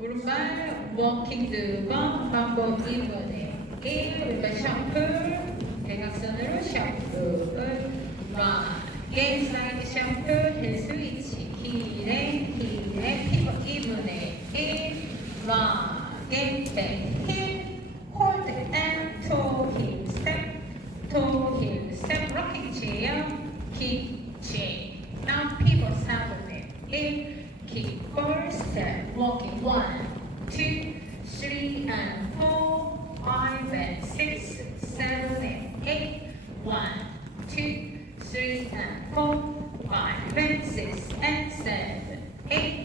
오른발 워킹 2번, 반복 2분의 1, 왼발 셔플, 대각선으로 셔플, 락, 사이드 셔플, 힐 스위치, 힐에 피벗 2분의 1, 락, 백, 힐, 홀드 앤 토, 힐 스텝, 록킹 체어, 킥, 체인, now 피벗 4분의 1, kick 4 step, walking 1, 2, 3 and 4, 5 and 6, 7 and 8, 1, 2, 3 and 4, 5 and 6 and 7, 8,